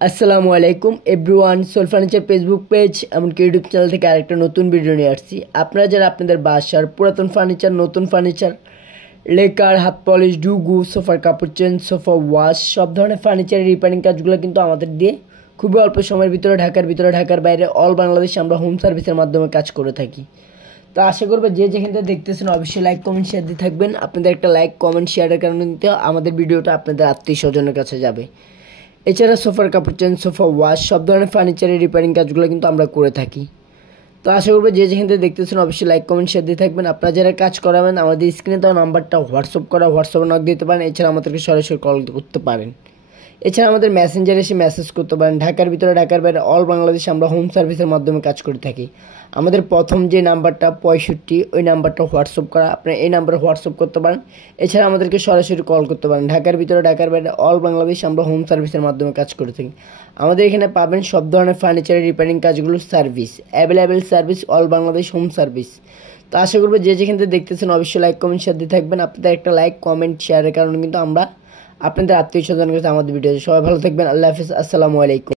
আসসালামু আলাইকুম everyone. Soul Furniture Facebook page এমনকি ইউটিউব চ্যানেল থেকে আরেকটা নতুন ভিডিও নিয়ে আসছি। আপনারা যারা আপনাদের বাসার পুরাতন ফার্নিচার, নতুন ফার্নিচার, লেকার, হাত পলিশ, ডুগু, সোফার কাপড় চেঞ্জ, সোফা ওয়াশ, সব ধরনের ফার্নিচারের রিপেয়ারিং কাজগুলো কিন্তু আমাদের দিয়ে খুবই অল্প সময়ের ভিতরে ঢাকার বাইরে অল বাংলাদেশে আমরা হোম সার্ভিসের মাধ্যমে কাজ করে থাকি। তো আশা করবো যে যেখান থেকে দেখতেছেন অবশ্যই লাইক কমেন্ট শেয়ার দিয়ে থাকবেন। আপনাদের একটা লাইক কমেন্ট শেয়ারের কারণে কিন্তু আমাদের ভিডিওটা আপনাদের আত্মীয় স্বজনের কাছে যাবে। এছাড়া সোফার কাপড় চেঞ্জ, সোফা ওয়াশ, সব ধরনের ফার্নিচারের রিপেয়ারিং কাজগুলো কিন্তু আমরা করে থাকি। তো আশা করবো যে যেখান থেকে দেখতেছেন অবশ্যই লাইক কমেন্ট শেয়ার দিয়ে থাকবেন। আপনারা যারা কাজ করাবেন আমাদের স্ক্রিনে দেওয়া নাম্বারটা হোয়াটসঅ্যাপে নক দিতে পারেন। এছাড়া আমাদেরকে সরাসরি কল করতে পারেন। এছাড়া আমাদের মেসেঞ্জারে এসে মেসেজ করতে পারেন। ঢাকার ভিতরে ঢাকার বাইরে অল বাংলাদেশে আমরা হোম সার্ভিসের মাধ্যমে কাজ করে থাকি। আমাদের প্রথম যে নাম্বারটা 65, ওই নাম্বারটা হোয়াটসঅ্যাপ করা, আপনারা এই নাম্বারে হোয়াটসঅ্যাপ করতে পারেন। এছাড়া আমাদেরকে সরাসরি কল করতে পারেন। ঢাকার ভিতরে ঢাকার বাইরে অল বাংলাদেশে আমরা হোম সার্ভিসের মাধ্যমে কাজ করে থাকি। আমাদের এখানে পাবেন সব ধরনের ফার্নিচারের রিপেয়ারিং কাজগুলোর service, available service, all Bangladesh home service. তো আশা করবো যে যেখান থেকে দেখতেছেন অবশ্যই লাইক কমেন্ট শেয়ার দিয়ে থাকবেন। আপনাদের একটা লাইক কমেন্ট শেয়ারের কারণে কিন্তু আমরা আপনাদের আত্মীয় স্বজনের কাছে আমাদের ভিডিও। সবাই ভালো থাকবেন। আল্লাহ হাফিজ। আসসালামু আলাইকুম।